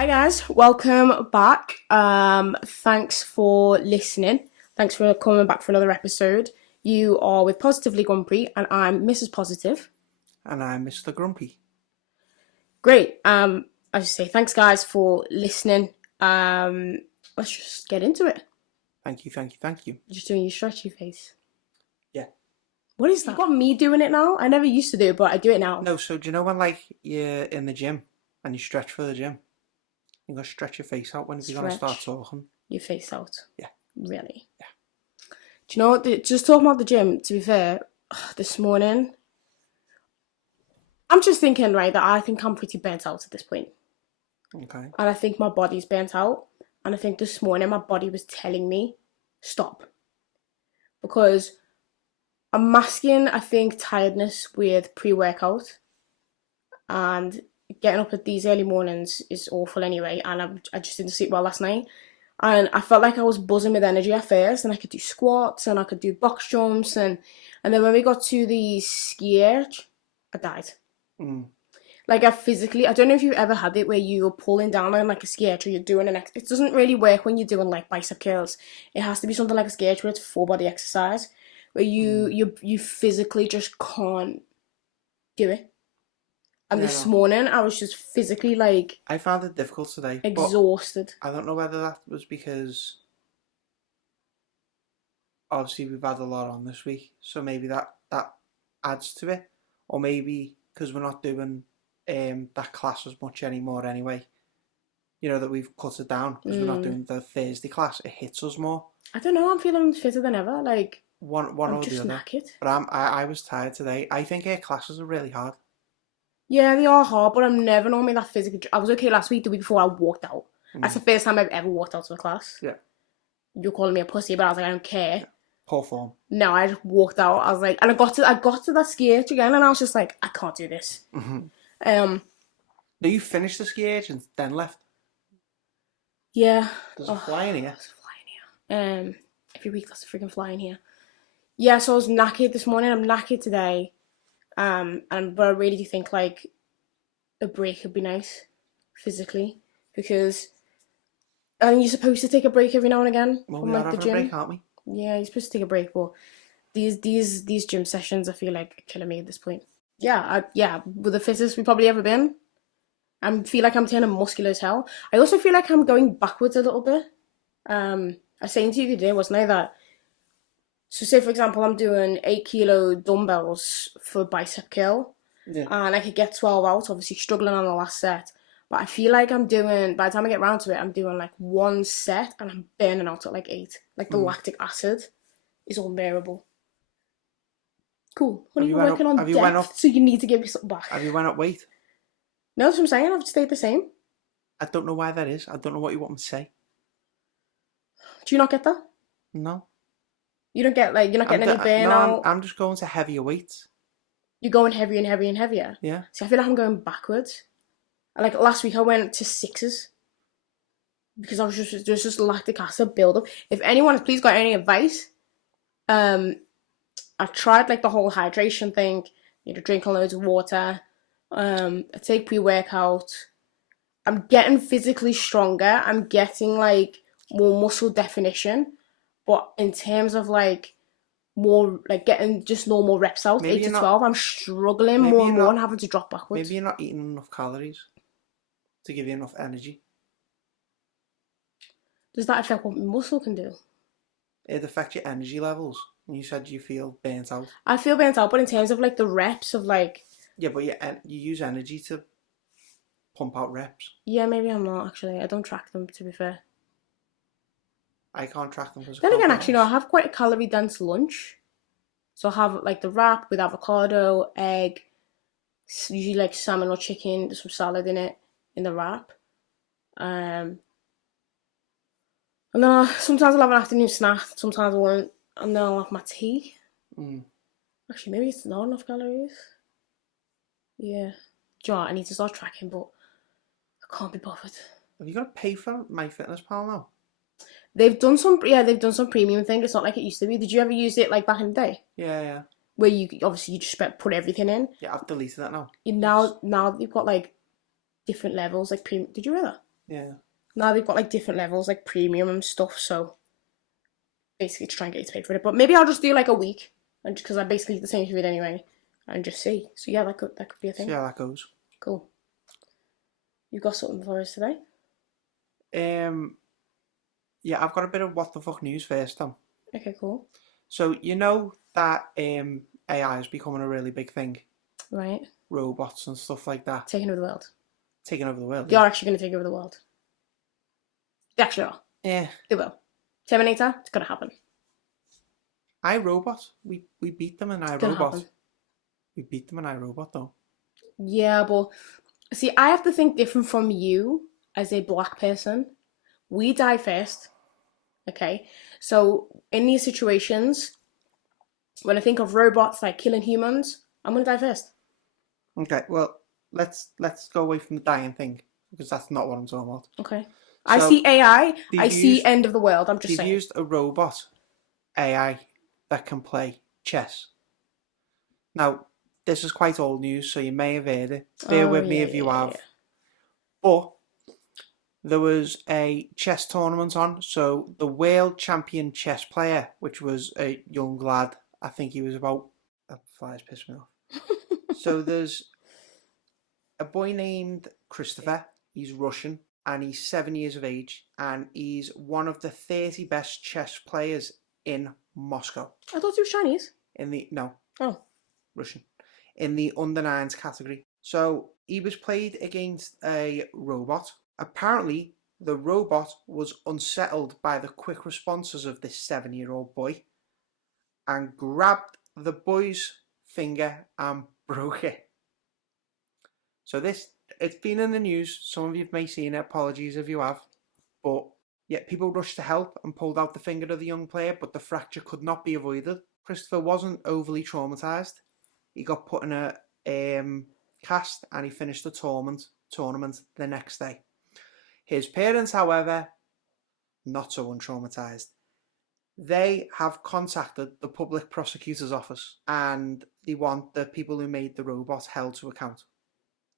Hi guys, welcome back. Thanks for listening. Thanks for coming back for another episode. You are with Positively Grumpy, and I'm Mrs. Positive. And I'm Mr. Grumpy. Great. I should say thanks guys for listening. Let's just get into it. Thank you. Just doing your stretchy face. Yeah. What is that? You got me doing it now? I never used to do it, but I do it now. No, so do you know when you're in the gym and you stretch for the gym? You gotta stretch your face out when you're gonna start talking. Your face out? Yeah. Really? Yeah. Do you know what? Just talking about the gym, to be fair, this morning, I'm just thinking, right, that I think I'm pretty burnt out at this point. Okay. And I think my body's burnt out. And I think this morning my body was telling me, stop. Because I'm masking, I think, tiredness with pre-workout. And getting up at these early mornings is awful anyway. And I just didn't sleep well last night. And I felt like I was buzzing with energy at first. And I could do squats and I could do box jumps. And then when we got to the ski edge, I died. Like I don't know if you've ever had it where you're pulling down on like a ski edge or you're doing it doesn't really work when you're doing like bicep curls. It has to be something like a ski edge where it's full body exercise, where you physically just can't do it. And this morning I was just physically like... I found it difficult today. Exhausted. I don't know whether that was because obviously we've had a lot on this week, so maybe that adds to it, or maybe because we're not doing that class as much anymore anyway. You know, that we've cut it down because we're not doing the Thursday class. It hits us more. I don't know. I'm feeling fitter than ever. Like one I'm or just the other. knackered. But I was tired today. I think our classes are really hard. Yeah, they are hard, but I'm never normally that physically. I was okay last week. The week before, I walked out. That's the first time I've ever walked out of a class. Yeah. You're calling me a pussy, but I was like, I don't care. Yeah. Poor form. No, I just walked out. I was like, and I got to that ski edge again, and I was just like, I can't do this. Do you finish the ski edge and then left? Yeah. There's a fly in here. There's a fly in here. Every week there's a freaking fly in here. Yeah, so I was knackered this morning. I'm knackered today. But I really do think like a break would be nice, physically, because you're supposed to take a break every now and again Well, from we are like the having gym. a break, aren't we? Yeah, you're supposed to take a break, but these gym sessions, I feel like are killing me at this point. Yeah, with the fittest we've probably ever been. I feel like I'm turning muscular as hell. I also feel like I'm going backwards a little bit. I was saying to you today, wasn't I, that... So say, for example, I'm doing 8 kilo dumbbells for bicep curl. Yeah. And I could get 12 out, obviously struggling on the last set. But I feel like I'm doing, by the time I get round to it, I'm doing like one set and I'm burning out at like 8. Like the lactic acid is unbearable. Cool. Honey, we're working on depth, so you need to give me something back. Have you went up weight? No, that's what I'm saying. I've stayed the same. I don't know why that is. I don't know what you want me to say. Do you not get that? No. You don't get like, you're not getting any burnout? No, I'm just going to heavier weights. You're going heavier and heavier and heavier? Yeah. See, I feel like I'm going backwards. Like last week I went to 6s. Because I was just lactic acid build-up. If anyone has please got any advice, I tried like the whole hydration thing. You know, drinking loads of water. I take pre-workout. I'm getting physically stronger. I'm getting like more muscle definition. But in terms of like more like getting just normal reps out, maybe 8 to 12, I'm struggling more and more and having to drop backwards. Maybe you're not eating enough calories to give you enough energy. Does that affect what muscle can do? It affects your energy levels. You said you feel burnt out. I feel burnt out, but in terms of like the reps of like... Yeah, but you use energy to pump out reps. Yeah, maybe I'm not actually. I don't track them, to be fair. I can't track them. Then again, actually, no, I have quite a calorie dense lunch. So I have like the wrap with avocado, egg, usually like salmon or chicken, there's some salad in it, in the wrap. And then sometimes I'll have an afternoon snack, sometimes I won't, and then I'll have my tea. Actually, maybe it's not enough calories. Yeah. Do you know what? I need to start tracking, but I can't be bothered. Have you got to pay for MyFitnessPal now? They've done some premium thing. It's not like it used to be. Did you ever use it like back in the day? Yeah. Where you obviously you just put everything in. Yeah, I've deleted that now. Now you've got like different levels, like premium. Did you read that? Yeah. Now they've got like different levels, like premium and stuff. So basically, to try and get you to pay for it. But maybe I'll just do like a week, and because I basically do the same food anyway, and just see. So yeah, that could be a thing. See how that goes. Cool. You got something for us today? Yeah, I've got a bit of what the fuck news first, Tom. Okay, cool. So you know that AI is becoming a really big thing. Right. Robots and stuff like that. Taking over the world. Taking over the world. They are actually going to take over the world. They actually are. Yeah. They will. Terminator, it's going to happen. iRobot, we beat them in It's going to iRobot. happen. We beat them in iRobot though. Yeah, but see, I have to think different from you as a black person. We die first. Okay? So in these situations, when I think of robots like killing humans, I'm going to die first. Okay, well, let's go away from the dying thing because that's not what I'm talking about. Okay. I So, see AI, I they've see used- end of the world. I'm just They've saying. used a robot AI that can play chess. Now, this is quite old news, so you may have heard it. Bear with me if you have. Yeah. But there was a chess tournament on, so the world champion chess player, which was a young lad, I think he was about, that flies pissed me off. So there's a boy named Christopher, he's Russian, and he's 7 years of age, and he's one of the 30 best chess players in Moscow. I thought he was Chinese. No, Russian. In the under-9s category. So he was played against a robot. Apparently, the robot was unsettled by the quick responses of this 7-year-old boy and grabbed the boy's finger and broke it. So it's been in the news. Some of you may have seen it. Apologies if you have. But yeah, people rushed to help and pulled out the finger of the young player, but the fracture could not be avoided. Christopher wasn't overly traumatized. He got put in a cast and he finished the tournament the next day. His parents, however, not so untraumatized. They have contacted the public prosecutor's office and they want the people who made the robot held to account.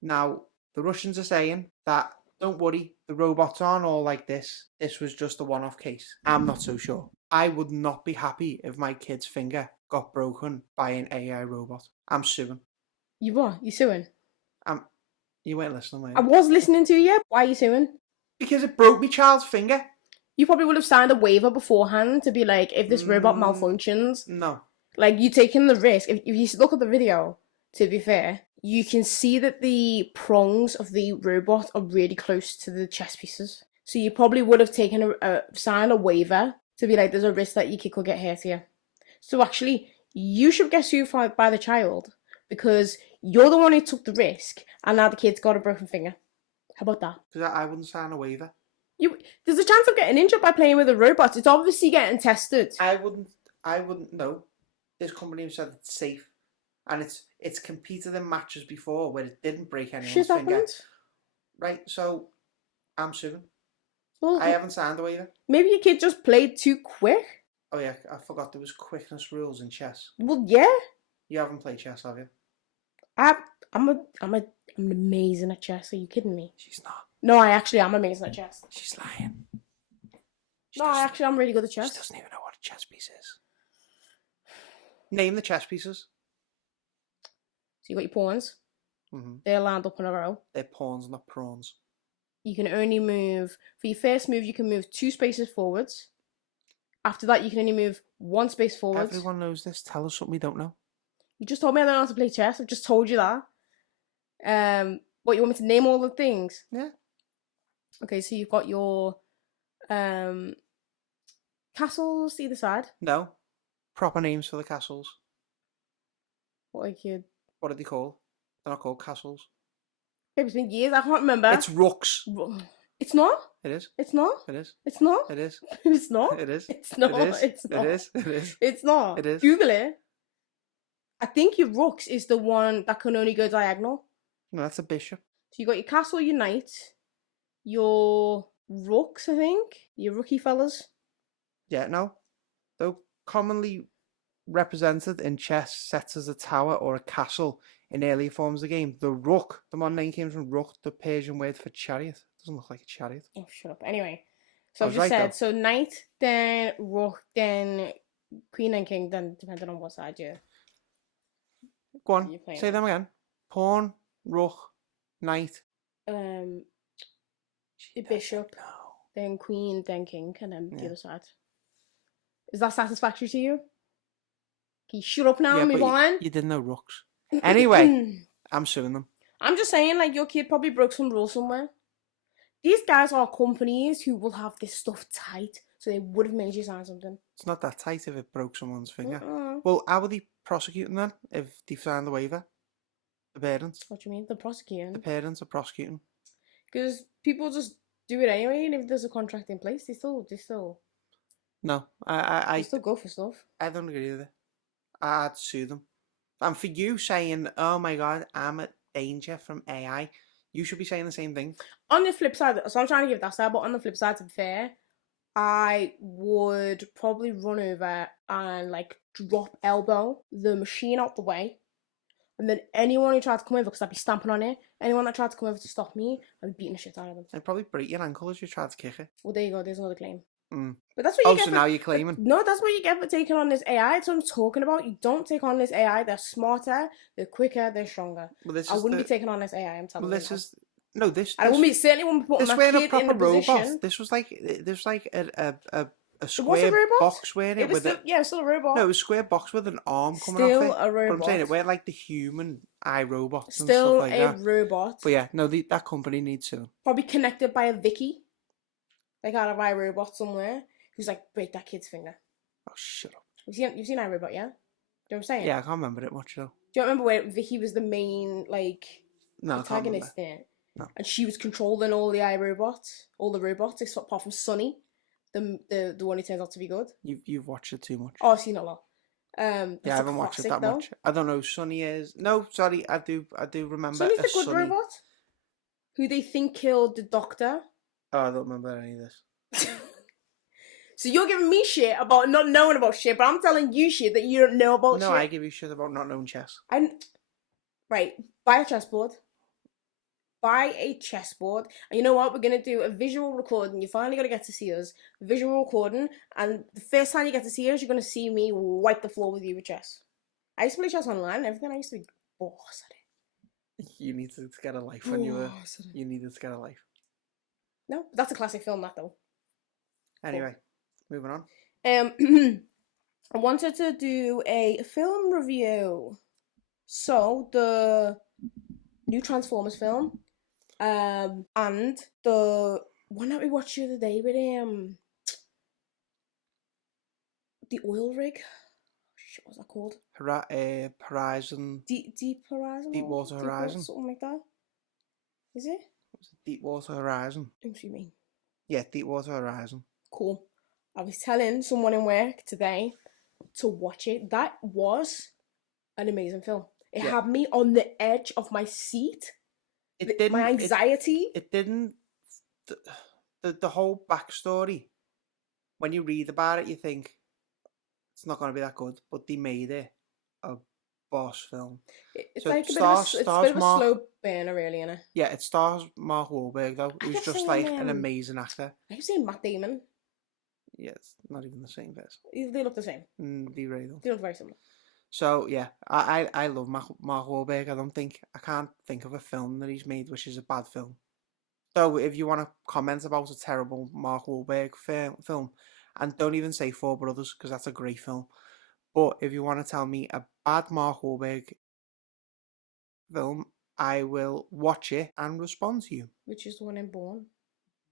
Now, the Russians are saying that, don't worry, the robots aren't all like this. This was just a one-off case. I'm not so sure. I would not be happy if my kid's finger got broken by an AI robot. I'm suing. You what? You suing? You weren't listening, were you? I was listening to you. Why are you suing? Because it broke my child's finger. You probably would have signed a waiver beforehand to be like, if this robot malfunctions, No. like you taking the risk. If you look at the video, to be fair, you can see that the prongs of the robot are really close to the chess pieces. So you probably would have taken signed a waiver to be like, there's a risk that your kid could get hurt here. So actually, you should get sued by the child because you're the one who took the risk, and now the kid's got a broken finger. How about that? Because I wouldn't sign a waiver. There's a chance of getting injured by playing with a robot. It's obviously getting tested. I wouldn't know. This company said it's safe. And it's competed in matches before where it didn't break anyone's Shit finger. happened. Right, so I'm suing. Well, I haven't signed a waiver. maybe your kid just played too quick. Oh yeah, I forgot there was quickness rules in chess. Well, yeah. You haven't played chess, have you? I'm amazing at chess. Are you kidding me? She's not. No, I actually am amazing at chess. She's lying. I'm really good at She chess. doesn't even know what a chess piece is. Name the chess pieces. So you got your pawns. Mm-hmm. They're lined up in a row. They're pawns, not prawns. You can only move, for your first move, you can move 2 spaces forwards. After that, you can only move 1 space forwards. Everyone knows this. Tell us something we don't know. You just told me I don't know how to play chess. I've just told you that. What, you want me to name all the things? Yeah. Okay, so you've got your castles either side. No. Proper names for the castles. What, like your... What are they called? They're not called castles. Maybe it's been years, I can't remember. It's rooks. It's not? It is. It's not? It is. It's not? It is. It's not? It is. It's not. It is. It's not. It is. It is. It's not. It is. Google it. I think your rooks is the one that can only go diagonal. No, that's a bishop. So you got your castle, your knight, your rooks, I think. Your rookie fellas. Yeah, no. Though commonly represented in chess, sets as a tower or a castle in earlier forms of the game, the rook, the modern name came from rook, the Persian word for chariot. Doesn't look like a chariot. Oh, shut up. Anyway, I so I've was just right, said, though. so knight, then rook, then queen and king, then depending on what side you're Go on, playing say on. them again. Pawn, rook, knight. The bishop, then queen, then king, and then the Yeah. other side. Is that satisfactory to you? Can you shut up now Yeah, and move but on? you didn't know rooks. Anyway, I'm suing them. I'm just saying, like, your kid probably broke some rule somewhere. These guys are companies who will have this stuff tight, so they would have made you sign something. It's not that tight if it broke someone's finger. Mm-mm. Well, how are they prosecuting then if they signed the waiver? The parents. What do you mean? The prosecuting? The parents are prosecuting. Because people just do it anyway, and if there's a contract in place, they still No, I go for stuff. I don't agree with it. I'd sue them. And for you saying, "Oh my God, I'm at danger from AI," you should be saying the same thing. On the flip side, so I'm trying to give that side, but on the flip side, to be fair, I would probably run over and like drop elbow the machine out the way. And then anyone who tried to come over, because I'd be stamping on it, anyone that tried to come over to stop me, I'd be beating the shit out of them. I'd probably break your ankle as you try to kick it. Well, there you go, there's another claim. Mm. But that's what you get so for, now you're claiming? No, that's what you get for taking on this AI. That's what I'm talking about. You don't take on this AI. They're smarter, they're quicker, they're stronger. Well, this I is wouldn't be taking on this AI, I'm telling Well, you. this is no this. And I wouldn't be, certainly wouldn't be putting This my weren't a kid in proper the robot. position. This was like a It was a square robot? box, weren't it? It was still, yeah, it was still a robot. No, it was a square box with an arm coming Still off it. a robot. But I'm saying it weren't like the human iRobots and Still stuff like a that. robot. But yeah, no, that company needs to. Probably connected by a Vicky. Like out of iRobot somewhere. Who's like, break that kid's finger. Oh, shut up. You've seen iRobot, yeah? Do you know what I'm saying? Yeah, I can't remember it much though. Do you remember where Vicky was the main, like, No, I can't remember. antagonist in it? No. And she was controlling all the iRobots, all the robots, except apart from Sonny, the one who turns out to be good. You've watched it too much. Oh, I've seen it a lot. Yeah, I haven't watched it that much. I don't know who Sonny is. No, sorry, I do remember. Sonny's the good Sonny. robot who they think killed the doctor. Oh, I don't remember any of this. So you're giving me shit about not knowing about shit, but I'm telling you shit that you don't know about No, shit. I give you shit about not knowing chess. Right, buy a chessboard. Buy a chessboard. And you know what? We're going to do a visual recording. You're finally going to get to see us. Visual recording. And the first time you get to see us, you're going to see me wipe the floor with you with chess. I used to play chess online and everything. I used to be boss at it. You needed to get a life when you were. You needed to get a life. No, that's a classic film, that though. Anyway, moving on. I wanted to do a film review. So, the new Transformers film, and the one that we watched the other day with the oil rig. Shit, what's that called? Horizon. Deep Horizon. Deepwater Horizon. Something like that. Is it? Deepwater Horizon. Don't you mean? Yeah, Deepwater Horizon. Cool. I was telling someone in work today to watch it. That was an amazing film. It had me on the edge of my seat. It didn't. My anxiety. It didn't. The whole backstory. When you read about it, you think it's not going to be that good, but they made it a boss film. It's So like it a bit of stars a Mark- slow burner, really, innit? Yeah, it stars Mark Wahlberg though, I who's kept just saying, like an amazing actor. I keep saying Matt Damon. Yeah, it's not even the same person. They look the same. They really don't. They look very similar. So yeah, I love Mark Wahlberg. I can't think of a film that he's made which is a bad film. So if you want to comment about a terrible Mark Wahlberg film, and don't even say Four Brothers because that's a great film. But if you want to tell me a bad Mark Wahlberg film, I will watch it and respond to you. Which is the one in Bourne?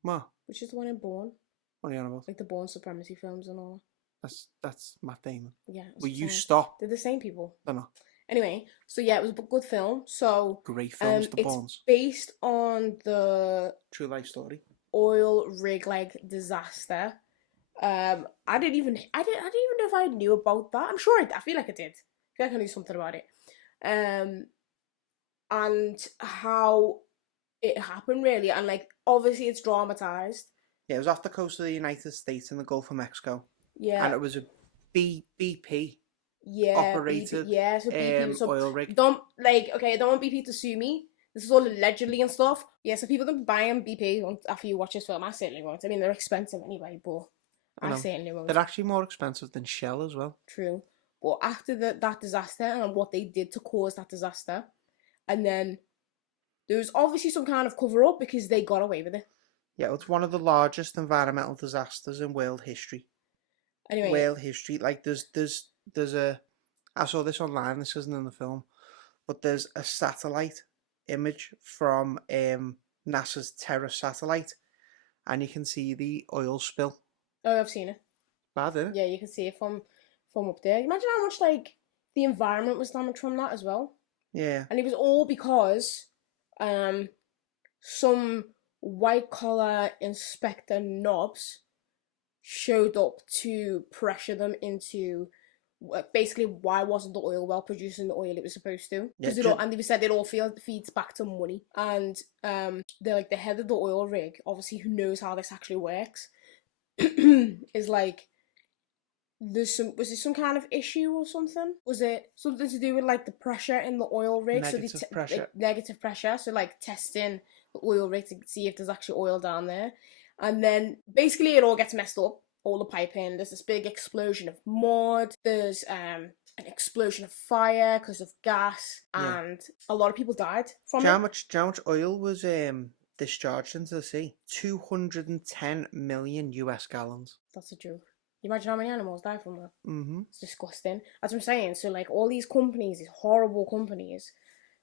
Ma, Which is the one in Bourne? what are you on about? Like the Bourne supremacy films and all That's Matt Damon. that. Yeah. that's Will what you I'm saying. stop? They're the same people. They're not. Anyway, so yeah, it was a good film. So Great films, The it's Bournes. based on the True life story. oil rig like disaster. I didn't even know if I knew about that. I'm sure I feel like I did. I feel like I knew something about it. And how it happened really, and like obviously it's dramatized. Yeah, it was off the coast of the United States in the Gulf of Mexico. Yeah. And it was a BP Yeah, BP. operated Yeah, so BP. So oil rig. don't like. Okay, I don't want BP to sue me. This is all allegedly and stuff. Yeah, so people don't buy on BP after you watch this film. I certainly won't. I mean, they're expensive anyway, but You I know, certainly won't. they're actually more expensive than Shell as well. True. But after that disaster and what they did to cause that disaster, and then there was obviously some kind of cover up because they got away with it. Yeah, it's one of the largest environmental disasters in world history. Anyway, World history. Like there's a. I saw this online. This isn't in the film, but there's a satellite image from NASA's Terra satellite, and you can see the oil spill. oh, I've seen it. Bad, isn't it? Yeah, you can see it from up there. Imagine how much like the environment was damaged from that as well. Yeah. And it was all because some white collar inspector knobs showed up to pressure them into basically why wasn't the oil well producing the oil it was supposed to, because Yeah, and they said it all feeds back to money. And they're like the head of the oil rig, obviously, who knows how this actually works, is like, was it some kind of issue or something? Was it something to do with like the pressure in the oil rig? Negative pressure. Like, negative pressure, so like testing the oil rig to see if there's actually oil down there. And then basically it all gets messed up, all the piping. There's this big explosion of mud. There's an explosion of fire because of gas, and a lot of people died from Do you it. know how much oil was discharged into the sea? 210 million US gallons. That's a joke. You imagine how many animals died from that? Mm-hmm. It's disgusting. That's what I'm saying. So like all these companies, these horrible companies,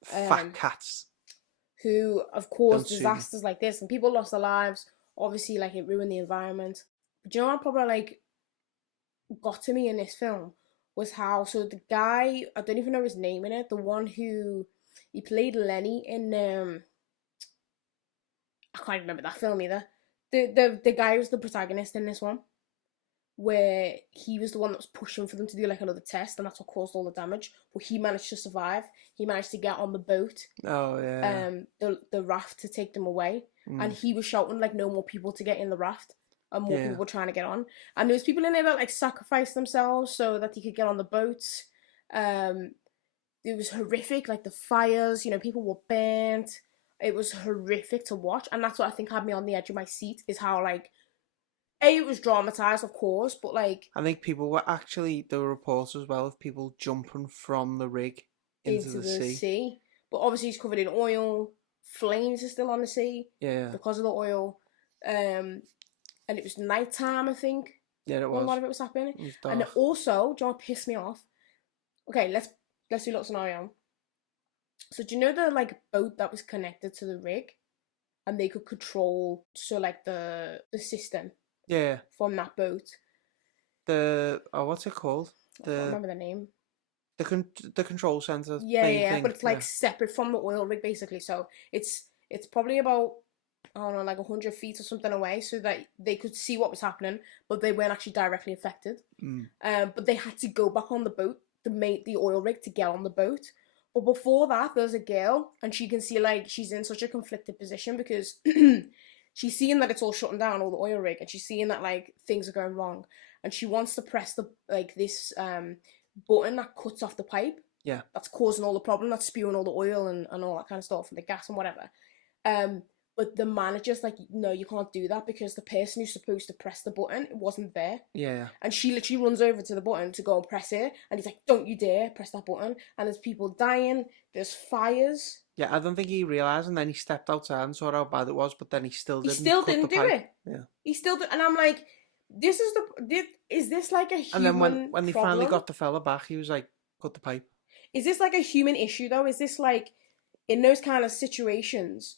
Fat cats. who have caused Don't sue me. disasters like this, and people lost their lives. Obviously, like it ruined the environment. But you know what probably like got to me in this film was how, so the guy, I don't even know his name in it, the one who he played Lenny in I can't remember that film either. The guy who was the protagonist in this one, where he was the one that was pushing for them to do like another test, and that's what caused all the damage. But he managed to survive. He managed to get on the boat, Oh yeah. the raft to take them away, and he was shouting like no more people to get in the raft, and more people were trying to get on. And there was people in there that like sacrificed themselves so that he could get on the boats. It was horrific, like the fires. You know, people were burnt. It was horrific to watch, and that's what I think had me on the edge of my seat. Is how like it was dramatized, of course, but like I think people were actually, there were reports as well of people jumping from the rig into the sea. But obviously, it's covered in oil. Flames are still on the sea Yeah. because of the oil. And it was nighttime, I think. Yeah, it when was. a lot of it was happening. It was And dark. also, do you know what pissed me off? Okay, let's do a little scenario. So do you know the like boat that was connected to the rig, and they could control like the system Yeah. from that boat? What's it called? I can't remember the name. The control center. Yeah, thing. but it's like separate from the oil rig basically. So it's probably about, I don't know, like 100 feet or something away, so that they could see what was happening, but they weren't actually directly affected. But they had to go back on the boat, the oil rig, to get on the boat. But before that, there's a girl, and she can see like she's in such a conflicted position because she's seeing that it's all shutting down, all the oil rig, and she's seeing that like things are going wrong, and she wants to press the like this button that cuts off the pipe. Yeah. That's causing all the problem, that's spewing all the oil and all that kind of stuff, and the gas and whatever. But the manager's like, no, you can't do that because the person who's supposed to press the button, it wasn't there. Yeah. And she literally runs over to the button to go and press it, and he's like, don't you dare press that button. And there's people dying, there's fires. Yeah, I don't think he realised, and then he stepped outside and saw how bad it was, but then he still didn't. He still didn't do it. Yeah. He still did, and I'm like, is this like a human And then when they finally problem? got the fella back, he was like, cut the pipe. Is this like a human issue though? Is this like, in those kind of situations,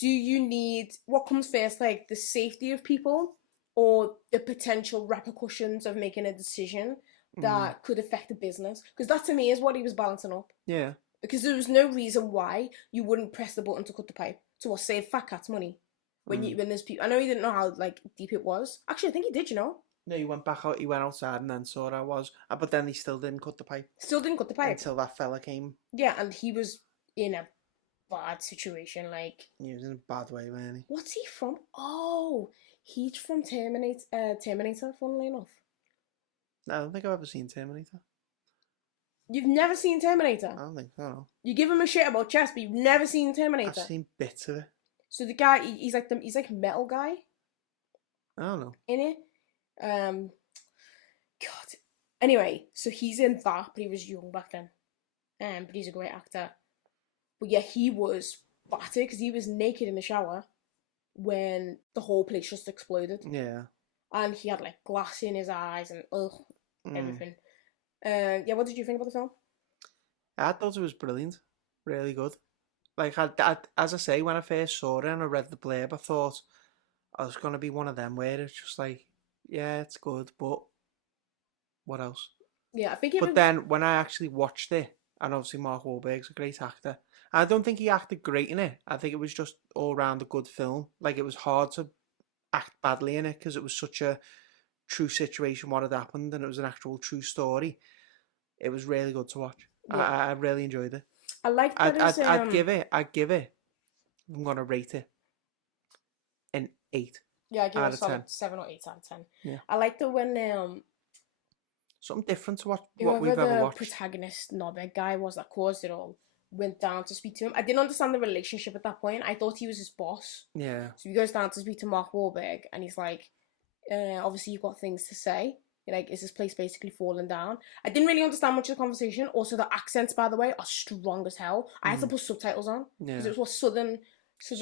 do you need, what comes first, like the safety of people or the potential repercussions of making a decision that could affect the business? Because that to me is what he was balancing up. Yeah. Because there was no reason why you wouldn't press the button to cut the pipe to save Fat Cat's money. When there's people, I know he didn't know how like deep it was. Actually, I think he did. You know. No, he went back out. He went outside and then saw how it was, but then he still didn't cut the pipe. Still didn't cut the pipe until that fella came. Yeah, and he was in a bad situation. Like, he was in a bad way, wasn't he? What's he from? Oh, he's from Terminator. Funnily enough. I don't think I've ever seen Terminator. You've never seen I Terminator. don't think so. No. You give him a shit about chess, but you've never seen Terminator. I've seen bits of it. So the guy, he's like metal guy I don't know. in it. God. Anyway, so he's in that, but he was young back then. But he's a great actor. But yeah, he was battered because he was naked in the shower when the whole place just exploded, Yeah. and he had like glass in his eyes and Mm. everything. Yeah, what did you think about the film? I thought it was brilliant. Really good. Like, as I say, when I first saw it and I read the blurb, I thought I was going to be one of them where it's just like, yeah, it's good, but what else? Yeah, I think it But was. then when I actually watched it, and obviously Mark Wahlberg's a great actor, I don't think he acted great in it. I think it was just all round a good film. Like, it was hard to act badly in it because it was such a true situation, what had happened, and it was an actual true story. It was really good to watch. Yeah. I really enjoyed it. I liked that I'd give it. I'm gonna rate it an 8 Yeah, I give out it a of solid 10. 7 or 8 out of 10. Yeah. I liked it when Something different to what whoever we've ever the watched. protagonist knobhead guy was that caused it all went down to speak to him. I didn't understand the relationship at that point. I thought he was his boss. Yeah. So he goes down to speak to Mark Wahlberg, and he's like, obviously you've got things to say. You're like, is this place basically falling down? I didn't really understand much of the conversation. Also, the accents, by the way, are strong as hell. I had to put subtitles on because Yeah. it was Southern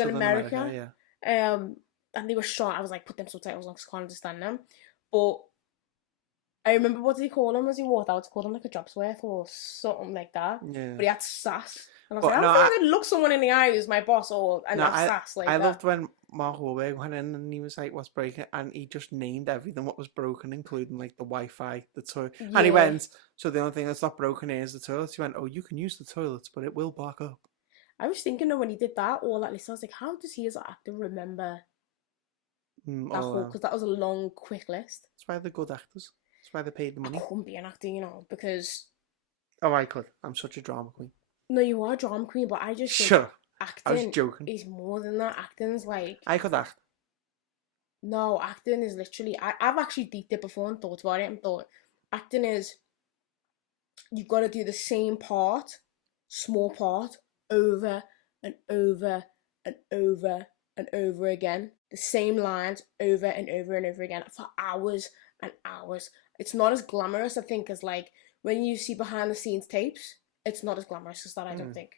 America. Yeah. And they were strong. I was like, put them subtitles on because I can't understand them. But I remember, what did he call him as he walked out? He called him like a jobsworth or something like that. Yeah. But he had sass. And I was But like, I no, don't feel like I'd look someone in the eye who's my boss and No, have sass like I that. loved when Mark Wahlberg went in and he was like, "What's breaking?" And he just named everything what was broken, including like the Wi-Fi, the toilet. And he Yeah. went, "So the only thing that's not broken here is the toilet." He went, "Oh, you can use the toilets, but it will back up." I was thinking that when he did that, all that list, I was like, how does he as an actor remember that whole? Because that was a long, quick list. That's why they're good actors. That's why they paid the money. I couldn't be an actor, because... Oh, I could. I'm such a drama queen. No, you are a drama queen, but I just think Sure. acting I was joking. is more than that. Acting's like... I could act. No, acting is literally... I've actually deeped it before and thought about it and thought, acting is... You've got to do the same part, small part, over and over and over and over again. The same lines over and over and over again for hours and hours. It's not as glamorous, I think, as like when you see behind the scenes tapes. It's not as glamorous as that, I don't think.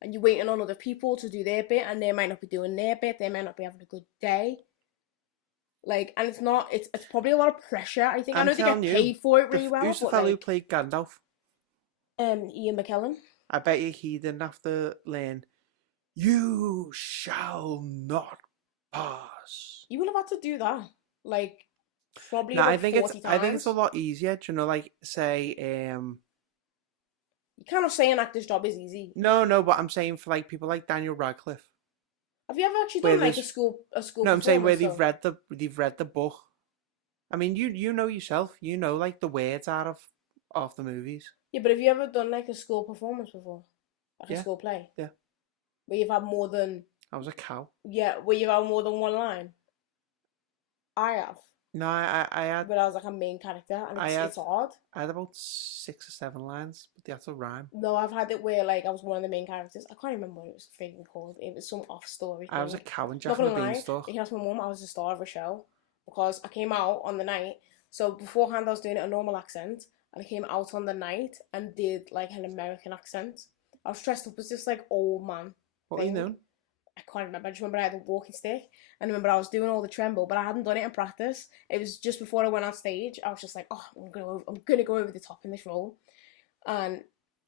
And you're waiting on other people to do their bit, and they might not be doing their bit. They might not be having a good day. Like, and it's not. It's probably a lot of pressure. I think. I know they get paid for it really well. Who's the but fellow who like, played Gandalf? Ian McKellen. I bet you he didn't have to learn. You shall not pass. You will have had to do that, like, probably. No, about I think 40 it's. times. I think it's a lot easier. Do you know, like say, You cannot say an actor's job is easy. No, but I'm saying for like people like Daniel Radcliffe. Have you ever actually done like a school? No, I'm saying where they've though? read the book. I mean, you know yourself. You know like the words out of the movies. Yeah, but have you ever done like a school performance before? Like a school play? Yeah. Where you've had more than... I was a cow. Yeah, where you've had more than one line? I have. No, I had... But I was like a main character, and it's hard. I had about 6 or 7 lines, but they had to rhyme. No, I've had it where like I was one of the main characters. I can't remember what it was freaking called. It was some off story thing. I was a cow in Jack and the Beanstalk. If you ask my mum, I was the star of a show. Because I came out on the night. So beforehand I was doing it a normal accent. And I came out on the night and did like an American accent. I was dressed up as this like old man. What were you doing? I can't remember. I just remember I had a walking stick. And I remember I was doing all the tremble, but I hadn't done it in practice. It was just before I went on stage. I was just like, oh, I'm gonna go over the top in this role. And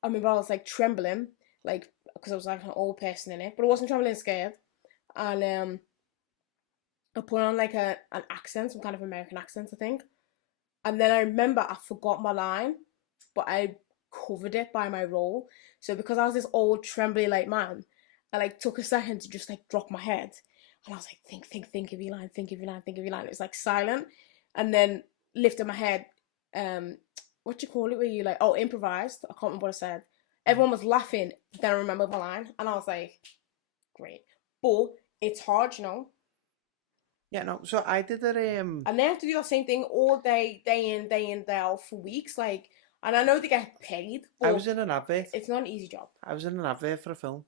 I remember I was like trembling, like, because I was like an old person in it, but I wasn't trembling scared. And I put on like an accent, some kind of American accent, I think. And then I remember I forgot my line, but I covered it by my role. So because I was this old trembly like man, I like took a second to just like drop my head. And I was like, think of your line, think of your line, think of your line. It was like silent. And then lifted my head, what do you call it, where you like, improvised. I can't remember what I said. Everyone was laughing, then I remembered my line. And I was like, great. But it's hard, you know. Yeah, no, so I did it, And they have to do that same thing all day, day in, day out for weeks. Like, And I know they get paid, I but was in an advert. it's not an easy job. I was in an advert for a film.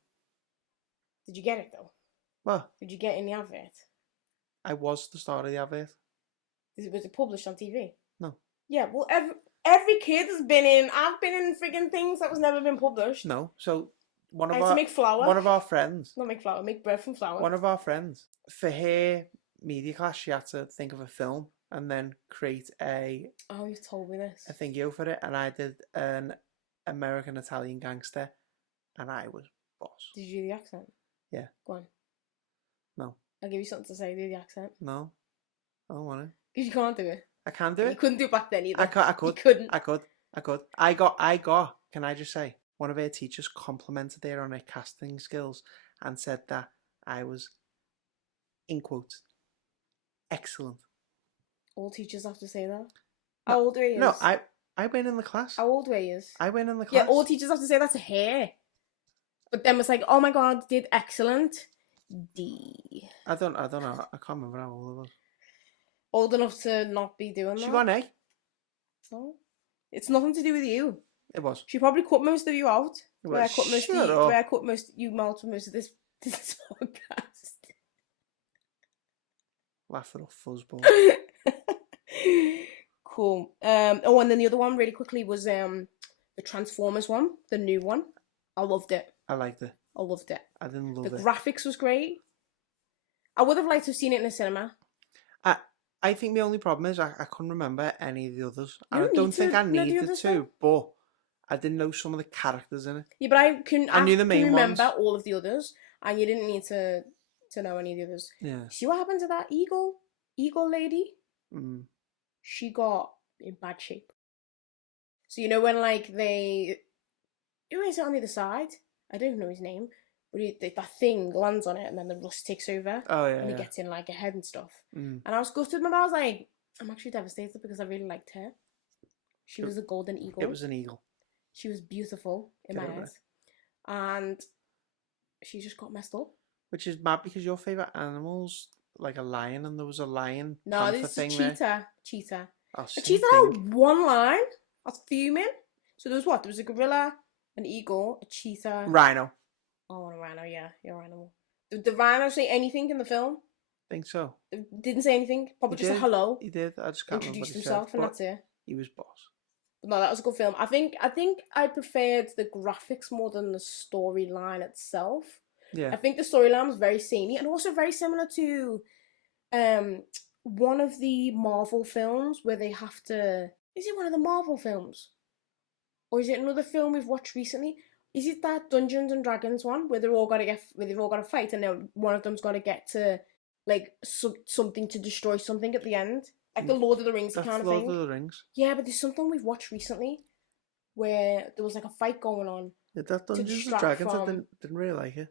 Did you get it though? Well, Did you get in the advert? I was the star of the advert. Was it published on TV? No. Yeah, well, every kid has been in. I've been in frigging things that was never been published. No. So one I of used to make flour. one of our friends, Not make flour, make bread from flour. one of our friends, for her media class, she had to think of a film and then create Oh, you've told me this. a thingy for it, and I did an American Italian gangster, and I was boss. Did you do the accent? Yeah. Go on. No. I'll give you something to say. Do the accent. No, I don't want to. Because you can't do it. I can do You it. couldn't do it back then either. I could. You couldn't. I could. I got. Can I just say, one of her teachers complimented her on her casting skills and said that I was, in quotes, excellent. All teachers have to say that. How old are you? No, I went in the class. How old were you? I went in the class. Yeah, all teachers have to say that to her. But then it's like, oh my god, did excellent. D. I don't know. I can't remember how old I was. Old enough to not be doing that. She got an A. No. It's nothing to do with you. It was. She probably cut most of you out. Well, Where I cut most shut up. where I cut most you out for most of this podcast. Laugh it off, fuzzball. Cool. Oh, and then the other one really quickly was the Transformers one, the new one. I loved it. I liked it. I loved it. I didn't love The it. graphics was great. I would have liked to have seen it in a cinema. I think the only problem is I couldn't remember any of the others. You And I don't don't need think to I know the needed others, to, though. but I didn't know some of the characters in it. Yeah, but I knew the main can remember ones. all of the others, and you didn't need to know any of the others. Yeah. See what happened to that eagle lady? Mm. She got in bad shape. So you know when like who is it on the other side? I don't know his name, but that thing lands on it, and then the rust takes over, Oh yeah. and he yeah. gets in like a head and stuff. Mm. And I was gutted, but I was like, I'm actually devastated because I really liked her. She It- was a golden eagle. It was an eagle. She was beautiful in Get my over eyes. And she just got messed up. Which is mad because your favourite animal's like a lion, and there was a lion No, panther this is a thing cheetah. there. Cheetah. Oh, A same cheetah thing. had one line. I was fuming. So there was what? There was a gorilla, an eagle, a cheetah. Rhino. Oh, and a rhino, yeah. You're an animal. Did the rhino say anything in the film? Think so. Didn't say anything. Probably He just a did. hello. He did. I just can't Introduced remember what he himself, said, and but that's it. he was boss. But no, that was a good film. I think I preferred the graphics more than the storyline itself. Yeah. I think the storyline was very samey and also very similar to one of the Marvel films where they have to. Is it one of the Marvel films? Or is it another film we've watched recently? Is it that Dungeons and Dragons one where they've all got to fight, and then one of them's got to get to like something to destroy something at the end, like the Lord of the Rings That's kind of Lord thing. of the Rings. Yeah, but there's something we've watched recently where there was like a fight going on. Yeah, that Dungeons and distract Dragons. I from- didn't really like it.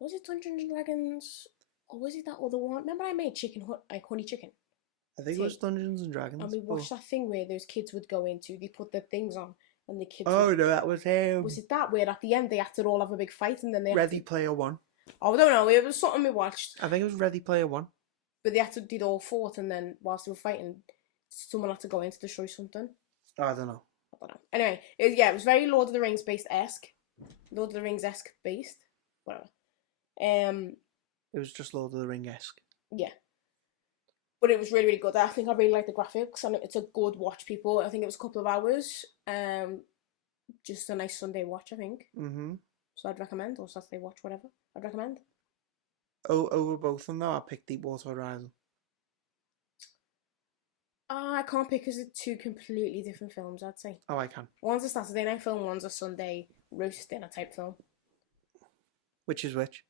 Was it Dungeons and Dragons? Or was it that other one? Remember I made honey chicken? I think it was Dungeons and Dragons. And we but- watched that thing where those kids would go into, they put their things on, and the kids Oh would, no, that was him. was it that where at the end they had to all have a big fight, and then they had Ready to, Player One. oh, I don't know, it was something we watched, I think it was Ready Player One. but they had to did all fought, and then whilst they were fighting, someone had to go in to destroy something. Oh, I don't know. I don't know. Anyway, it was very Lord of the Rings esque, Lord of the Rings esque based, whatever. It was just Lord of the Ring-esque. Yeah. But it was really, really good. I think I really like the graphics, and it's a good watch, people. I think it was a couple of hours. Just a nice Sunday watch, I think. Mm-hmm. So I'd recommend, or Saturday watch, whatever. I'd recommend. Oh, over both of them though, I picked Deepwater Horizon. I can't pick because they're two completely different films, I'd say. Oh, I can. One's a Saturday night film, one's a Sunday roast dinner type film. Which is which?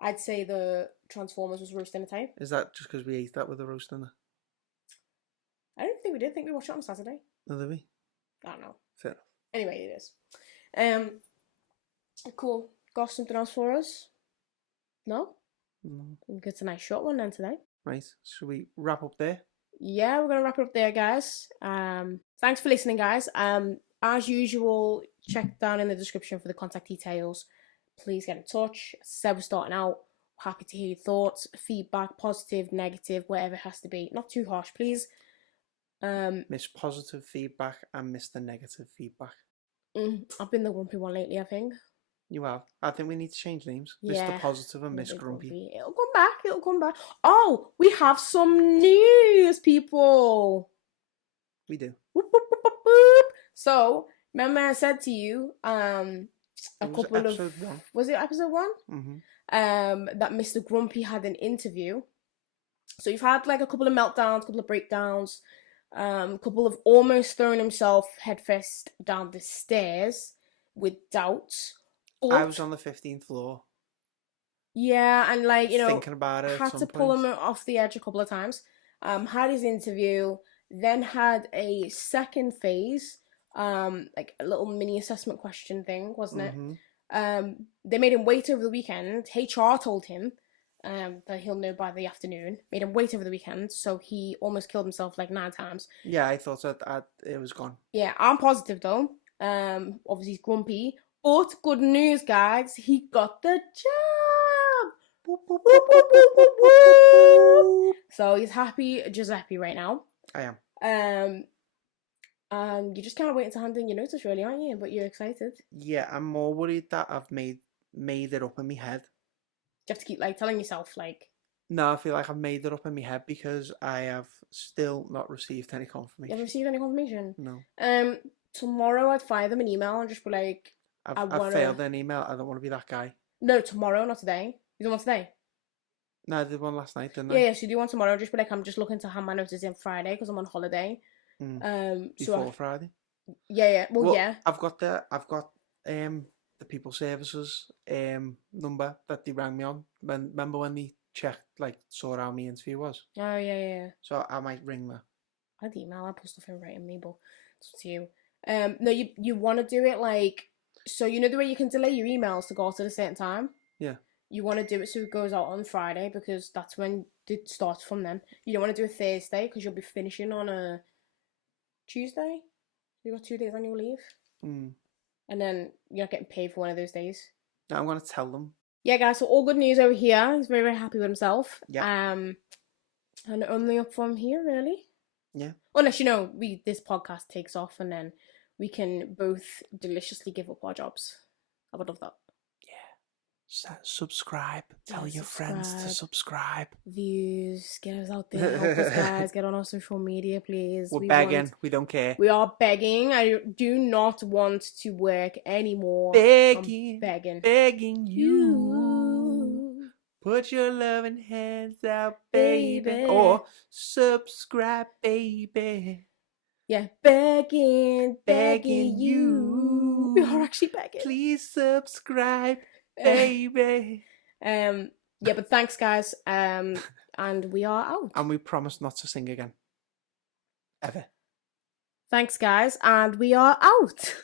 I'd say the Transformers was roast dinner type. Is that just because we ate that with the roast dinner? I don't think we did. I think we watched it on Saturday. No, did we? I don't know. Fair enough. Anyway, it is. Cool. Got something else for us? No? No. It's a nice short one then today. Right. Should we wrap up there? Yeah, we're gonna wrap it up there, guys. Thanks for listening, guys. As usual, check down in the description for the contact details. Please get in touch. As I said, we're starting out. Happy to hear your thoughts, feedback, positive, negative, whatever it has to be. Not too harsh, please. Miss positive feedback and miss the negative feedback. I've been the grumpy one lately, I think. You have. I think we need to change names. Yeah, Mr. Positive and I'm a Miss bit Grumpy. It'll come back. It'll come back. Oh, we have some news, people. We do. Whoop, whoop, whoop, whoop, whoop. So, remember I said to you, a It was couple episode of 1. was it episode 1? Mm-hmm. That Mr. Grumpy had an interview. So you've had like a couple of meltdowns, a couple of breakdowns, a couple of almost throwing himself headfirst down the stairs with doubts. I was on the 15th floor. Yeah, and like, you know, thinking about it. had to pull him off the edge a couple of times. Had his interview, then had a second phase, like a little mini assessment question thing, wasn't it? They made him wait over the weekend. HR told him that he'll know by the afternoon. Made him wait over the weekend, so he almost killed himself like 9 times. Yeah, I thought that it was gone. Yeah, I'm positive though. Obviously he's grumpy, but good news, guys. He got the job. Boop, boop, boop, boop, boop, boop, boop. So he's happy Giuseppe right now. I am. And you're just kind of waiting to hand in your notice, really, aren't you? But you're excited. Yeah, I'm more worried that I've made it up in my head. You have to keep like telling yourself like. No, I feel like I've made it up in my head because I have still not received any confirmation. You haven't received any confirmation? No. Tomorrow I'd fire them an email and just be like, I've failed an email. I don't want to be that guy. No, tomorrow, not today. You don't want today? No, I did one last night, didn't I? Yeah, so you do one tomorrow. Just be like, I'm just looking to hand my notice in Friday because I'm on holiday. Before Friday. Yeah. Well, yeah. I've got the people services number that they rang me on. Remember when they checked, like, saw how my interview was? Oh yeah. So I might ring that. I'd email. I put stuff in writing me, but it's up to you. No, you want to do it like, so you know the way you can delay your emails to go out at a certain time. Yeah. You want to do it so it goes out on Friday because that's when it starts from then. You don't want to do a Thursday because you'll be finishing on a Tuesday. You got 2 days annual leave. And then you're not getting paid for one of those days. No, I'm going to tell them. Yeah, guys, so all good news over here. He's very, very happy with himself. Yeah. And only up from here, really. Yeah. Unless, you know, this podcast takes off and then we can both deliciously give up our jobs. I would love that. Yeah. Subscribe. Tell your friends to subscribe. Views. Get us out there. Help us, guys. Get on our social media, please. We're begging. We don't care. We are begging. I do not want to work anymore. Begging. Begging you. Put your loving hands out, baby. Or subscribe, baby. Yeah, begging you. We are actually begging. Please subscribe, baby. Yeah, but thanks, guys. And we are out. And we promise not to sing again. Ever. Thanks, guys. And we are out.